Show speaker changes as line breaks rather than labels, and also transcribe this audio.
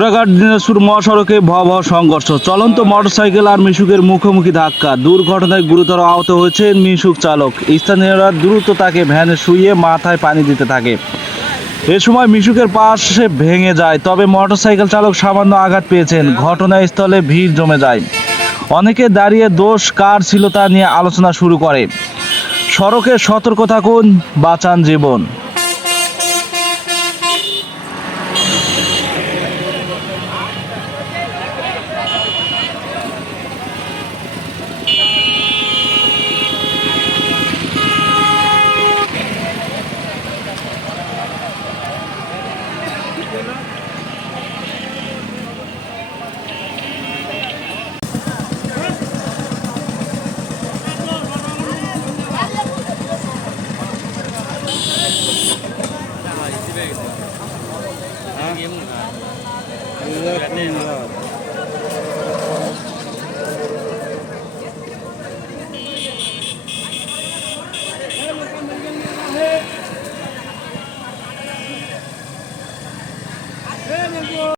গোড়াঘাট দিনাজপুর মহাসড়কে ভয়াবহ সংঘর্ষ। চলন্ত মোটরসাইকেল আর মিশুকের মুখোমুখি ধাক্কা। দুর্ঘটনায় গুরুতর আহত হয়েছে মিশুক চালক। স্থানীয়রা দ্রুত তাকে ভ্যানে শুইয়ে মাথায় পানি দিতে থাকে। এ সময় মিশুকের পাশে ভেঙে যায়, তবে মোটরসাইকেল চালক সামান্য আঘাত পেয়েছেন। ঘটনাস্থলে ভিড় জমে যায়। অনেকে দাঁড়িয়ে দোষ কার ছিল তা নিয়ে আলোচনা শুরু করে। সড়কে সতর্ক থাকুন, বাঁচান জীবন। ยิ้ม
เลือดนี่